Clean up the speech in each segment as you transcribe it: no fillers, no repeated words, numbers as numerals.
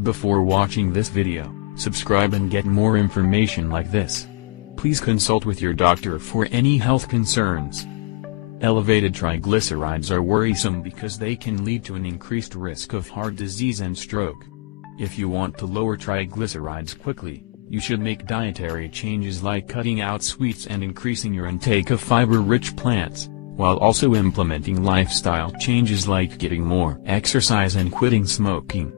Before watching this video, subscribe and get more information like this. Please consult with your doctor for any health concerns. Elevated triglycerides are worrisome because they can lead to an increased risk of heart disease and stroke. If you want to lower triglycerides quickly, you should make dietary changes like cutting out sweets and increasing your intake of fiber-rich plants, while also implementing lifestyle changes like getting more exercise and quitting smoking.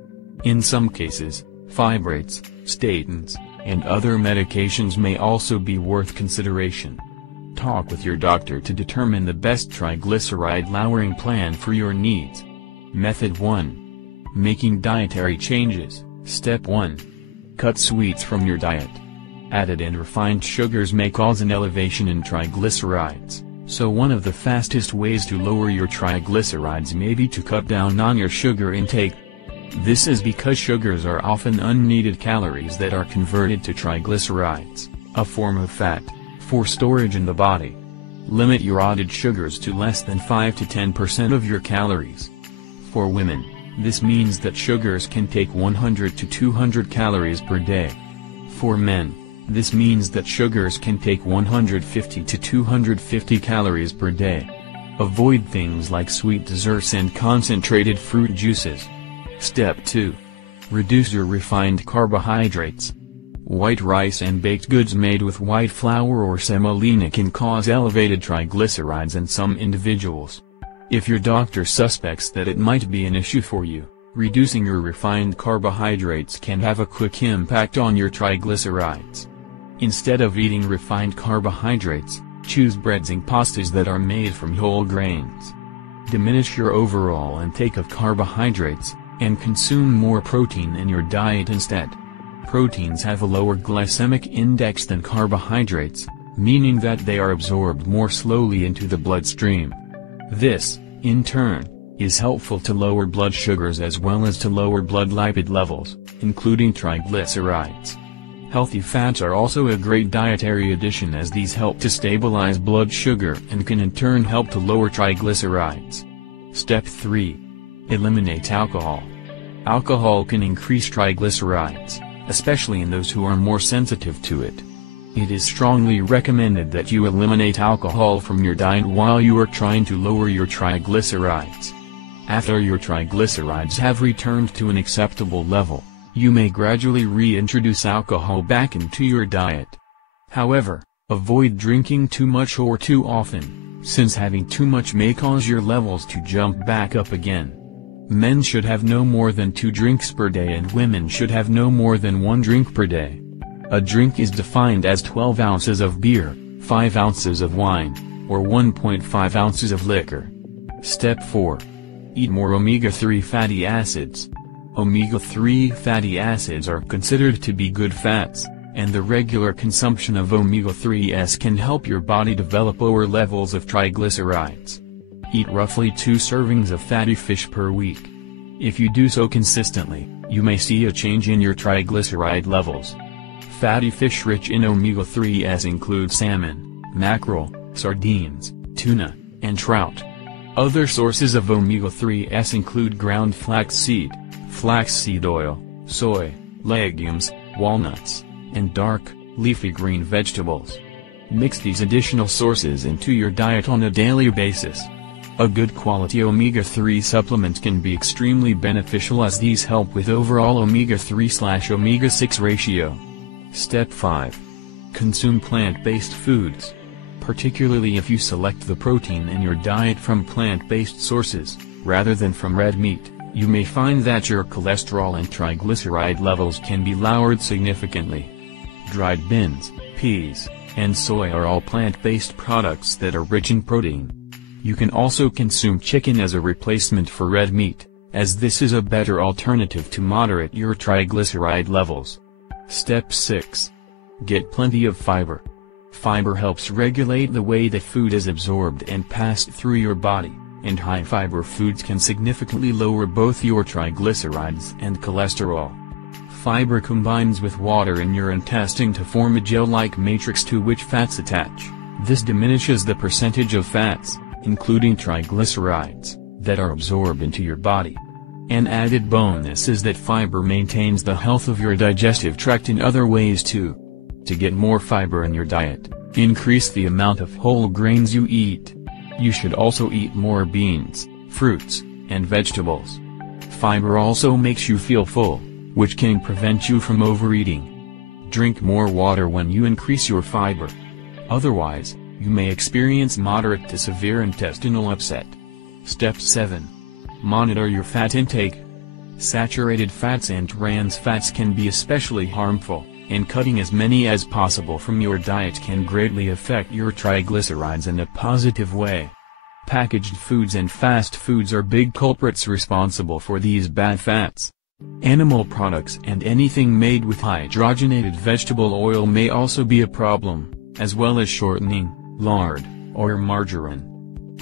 In some cases, fibrates, statins, and other medications may also be worth consideration. Talk with your doctor to determine the best triglyceride-lowering plan for your needs. Method 1. Making dietary changes. Step 1. Cut sweets from your diet. Added and refined sugars may cause an elevation in triglycerides, so one of the fastest ways to lower your triglycerides may be to cut down on your sugar intake. This is because sugars are often unneeded calories that are converted to triglycerides, a form of fat, for storage in the body. Limit your added sugars to less than 5 to 10% of your calories. For women, this means that sugars can take 100 to 200 calories per day. For men, this means that sugars can take 150 to 250 calories per day. Avoid things like sweet desserts and concentrated fruit juices. Step 2. Reduce your refined carbohydrates. White rice and baked goods made with white flour or semolina can cause elevated triglycerides in some individuals. If your doctor suspects that it might be an issue for you, reducing your refined carbohydrates can have a quick impact on your triglycerides. Instead of eating refined carbohydrates, choose breads and pastas that are made from whole grains. Diminish your overall intake of carbohydrates, and consume more protein in your diet instead. Proteins have a lower glycemic index than carbohydrates, meaning that they are absorbed more slowly into the bloodstream. This, in turn, is helpful to lower blood sugars as well as to lower blood lipid levels, including triglycerides. Healthy fats are also a great dietary addition as these help to stabilize blood sugar and can in turn help to lower triglycerides. Step 3. Eliminate alcohol. Alcohol can increase triglycerides, especially in those who are more sensitive to it. It is strongly recommended that you eliminate alcohol from your diet while you are trying to lower your triglycerides. After your triglycerides have returned to an acceptable level, you may gradually reintroduce alcohol back into your diet. However, avoid drinking too much or too often, since having too much may cause your levels to jump back up again. Men should have no more than 2 drinks per day and women should have no more than 1 drink per day. A drink is defined as 12 ounces of beer, 5 ounces of wine, or 1.5 ounces of liquor. Step 4. Eat more omega-3 fatty acids. Omega-3 fatty acids are considered to be good fats, and the regular consumption of omega-3s can help your body develop lower levels of triglycerides. Eat roughly 2 servings of fatty fish per week. If you do so consistently, you may see a change in your triglyceride levels. Fatty fish rich in omega-3s include salmon, mackerel, sardines, tuna, and trout. Other sources of omega-3s include ground flaxseed oil, soy, legumes, walnuts, and dark, leafy green vegetables. Mix these additional sources into your diet on a daily basis. A good quality omega-3 supplement can be extremely beneficial as these help with overall omega-3/omega-6 ratio. Step 5. Consume plant-based foods. Particularly if you select the protein in your diet from plant-based sources, rather than from red meat, you may find that your cholesterol and triglyceride levels can be lowered significantly. Dried beans, peas, and soy are all plant-based products that are rich in protein. You can also consume chicken as a replacement for red meat, as this is a better alternative to moderate your triglyceride levels. Step 6. Get plenty of fiber. Fiber helps regulate the way that food is absorbed and passed through your body, and high-fiber foods can significantly lower both your triglycerides and cholesterol. Fiber combines with water in your intestine to form a gel-like matrix to which fats attach. This diminishes the percentage of fats, including triglycerides, that are absorbed into your body. An added bonus is that fiber maintains the health of your digestive tract in other ways too. To get more fiber in your diet, increase the amount of whole grains you eat. You should also eat more beans, fruits, and vegetables. Fiber also makes you feel full, which can prevent you from overeating. Drink more water when you increase your fiber. Otherwise, you may experience moderate to severe intestinal upset. Step 7. Monitor your fat intake. Saturated fats and trans fats can be especially harmful, and cutting as many as possible from your diet can greatly affect your triglycerides in a positive way. Packaged foods and fast foods are big culprits responsible for these bad fats. Animal products and anything made with hydrogenated vegetable oil may also be a problem, as well as shortening, lard, or margarine.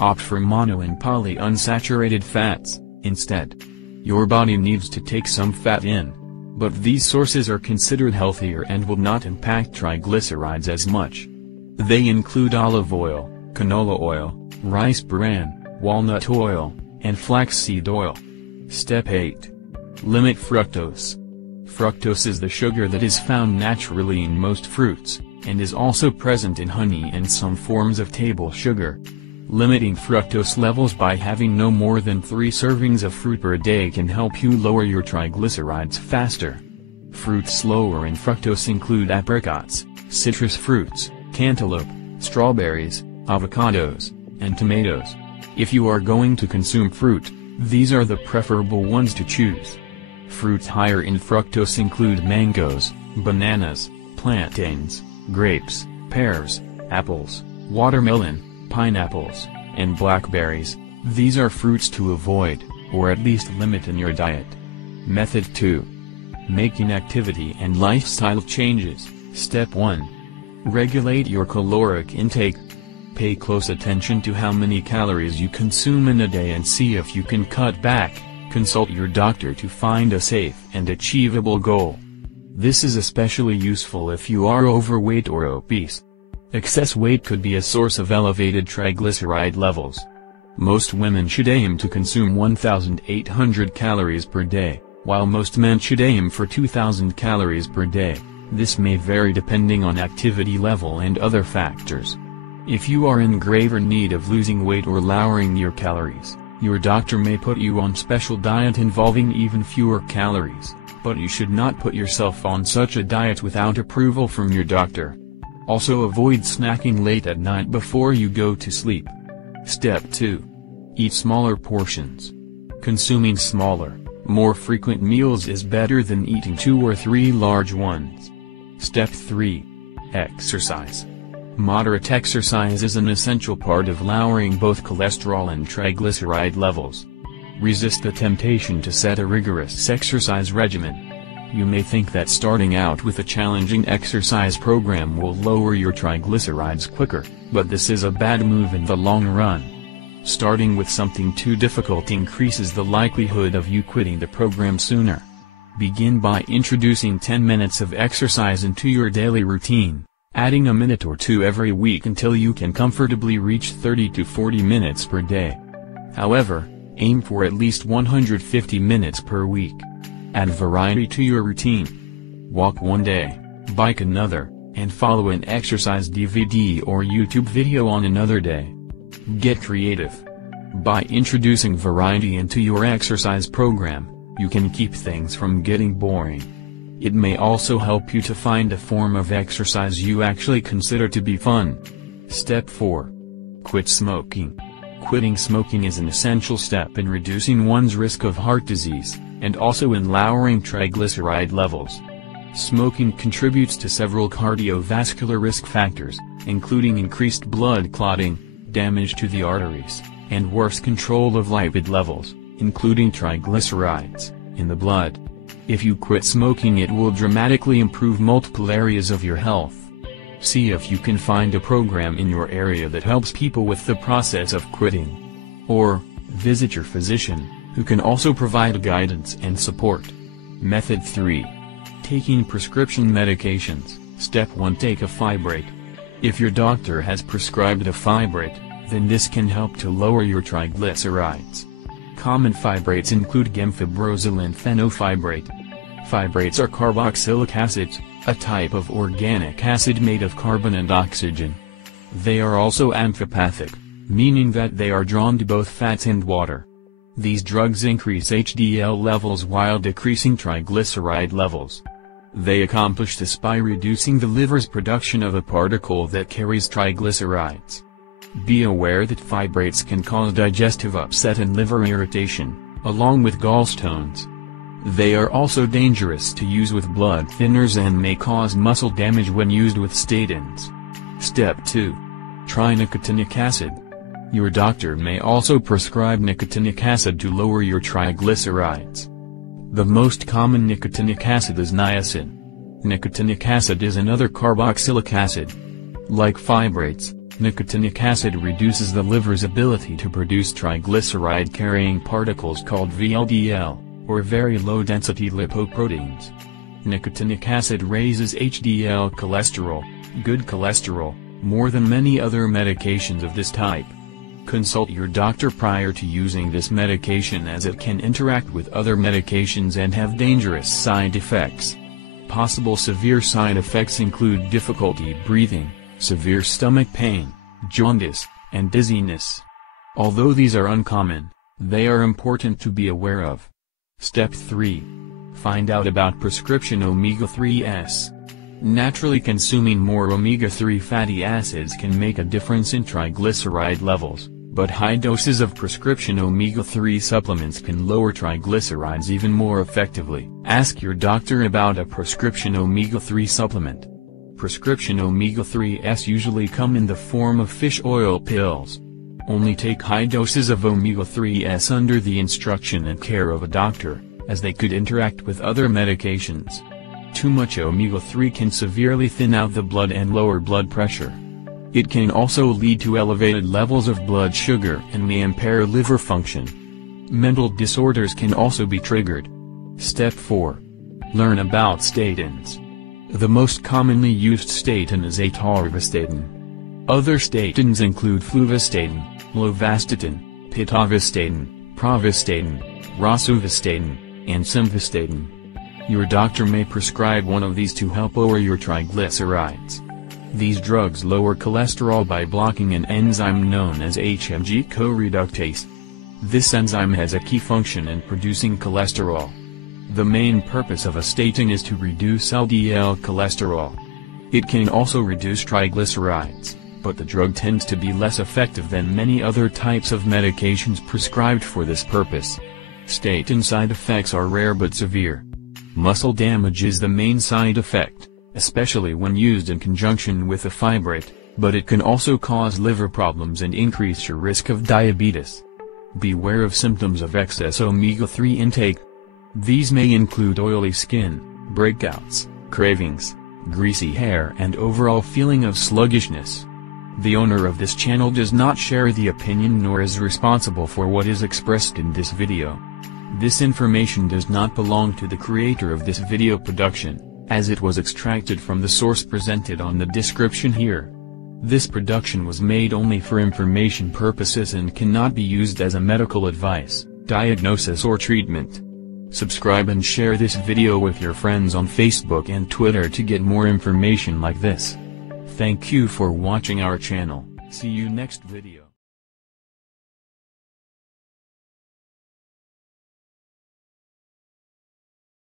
Opt for mono and polyunsaturated fats, instead. Your body needs to take some fat in, but these sources are considered healthier and will not impact triglycerides as much. They include olive oil, canola oil, rice bran, walnut oil, and flaxseed oil. Step 8. Limit fructose. Fructose is the sugar that is found naturally in most fruits, and is also present in honey and some forms of table sugar. Limiting fructose levels by having no more than 3 servings of fruit per day can help you lower your triglycerides faster. Fruits lower in fructose include apricots, citrus fruits, cantaloupe, strawberries, avocados, and tomatoes. If you are going to consume fruit, these are the preferable ones to choose. Fruits higher in fructose include mangoes, bananas, plantains, grapes, pears, apples, watermelon, pineapples, and blackberries. These are fruits to avoid, or at least limit in your diet. Method 2. Making activity and lifestyle changes. Step 1. Regulate your caloric intake. Pay close attention to how many calories you consume in a day and see if you can cut back. Consult your doctor to find a safe and achievable goal. This is especially useful if you are overweight or obese. Excess weight could be a source of elevated triglyceride levels. Most women should aim to consume 1,800 calories per day, while most men should aim for 2,000 calories per day. This may vary depending on activity level and other factors. If you are in graver need of losing weight or lowering your calories, your doctor may put you on special diet involving even fewer calories, but you should not put yourself on such a diet without approval from your doctor. Also avoid snacking late at night before you go to sleep. Step 2. Eat smaller portions. Consuming smaller, more frequent meals is better than eating 2 or 3 large ones. Step 3. Exercise. Moderate exercise is an essential part of lowering both cholesterol and triglyceride levels. Resist the temptation to set a rigorous exercise regimen. You may think that starting out with a challenging exercise program will lower your triglycerides quicker, but this is a bad move in the long run. Starting with something too difficult increases the likelihood of you quitting the program sooner. Begin by introducing 10 minutes of exercise into your daily routine, adding a minute or 2 every week until you can comfortably reach 30 to 40 minutes per day. However, aim for at least 150 minutes per week. Add variety to your routine. Walk one day, bike another, and follow an exercise DVD or YouTube video on another day. Get creative. By introducing variety into your exercise program, you can keep things from getting boring. It may also help you to find a form of exercise you actually consider to be fun. Step 4. Quit smoking. Quitting smoking is an essential step in reducing one's risk of heart disease, and also in lowering triglyceride levels. Smoking contributes to several cardiovascular risk factors, including increased blood clotting, damage to the arteries, and worse control of lipid levels, including triglycerides, in the blood. If you quit smoking, it will dramatically improve multiple areas of your health. See if you can find a program in your area that helps people with the process of quitting. Or, visit your physician, who can also provide guidance and support. Method 3. Taking prescription medications. Step 1. Take a fibrate. If your doctor has prescribed a fibrate, then this can help to lower your triglycerides. common fibrates include gemfibrozil and fenofibrate. Fibrates are carboxylic acids, a type of organic acid made of carbon and oxygen. They are also amphipathic, meaning that they are drawn to both fats and water. These drugs increase HDL levels while decreasing triglyceride levels. They accomplish this by reducing the liver's production of a particle that carries triglycerides. Be aware that fibrates can cause digestive upset and liver irritation, along with gallstones. They are also dangerous to use with blood thinners and may cause muscle damage when used with statins. Step 2. Try nicotinic acid. Your doctor may also prescribe nicotinic acid to lower your triglycerides. The most common nicotinic acid is niacin. Nicotinic acid is another carboxylic acid. Like fibrates, nicotinic acid reduces the liver's ability to produce triglyceride-carrying particles called VLDL, or very low-density lipoproteins. Nicotinic acid raises HDL cholesterol, good cholesterol, more than many other medications of this type. Consult your doctor prior to using this medication as it can interact with other medications and have dangerous side effects. Possible severe side effects include difficulty breathing, severe stomach pain, jaundice, and dizziness. Although these are uncommon, they are important to be aware of. Step 3. Find out about prescription omega-3s. Naturally consuming more omega-3 fatty acids can make a difference in triglyceride levels, but high doses of prescription omega-3 supplements can lower triglycerides even more effectively. Ask your doctor about a prescription omega-3 supplement. Prescription omega-3s usually come in the form of fish oil pills. Only take high doses of omega-3s under the instruction and care of a doctor, as they could interact with other medications. Too much omega-3 can severely thin out the blood and lower blood pressure. It can also lead to elevated levels of blood sugar and may impair liver function. Mental disorders can also be triggered. Step 4. Learn about statins. The most commonly used statin is atorvastatin. Other statins include fluvastatin, lovastatin, pitavastatin, pravastatin, rosuvastatin, and simvastatin. Your doctor may prescribe one of these to help lower your triglycerides. These drugs lower cholesterol by blocking an enzyme known as HMG co-reductase. This enzyme has a key function in producing cholesterol. The main purpose of a statin is to reduce LDL cholesterol. It can also reduce triglycerides, but the drug tends to be less effective than many other types of medications prescribed for this purpose. Statin side effects are rare but severe. Muscle damage is the main side effect, especially when used in conjunction with a fibrate, but it can also cause liver problems and increase your risk of diabetes. Beware of symptoms of excess omega-3 intake. These may include oily skin, breakouts, cravings, greasy hair and overall feeling of sluggishness. The owner of this channel does not share the opinion nor is responsible for what is expressed in this video. This information does not belong to the creator of this video production, as it was extracted from the source presented on the description here. This production was made only for information purposes and cannot be used as a medical advice, diagnosis or treatment. Subscribe and share this video with your friends on Facebook and Twitter to get more information like this. Thank you for watching our channel. See you next video.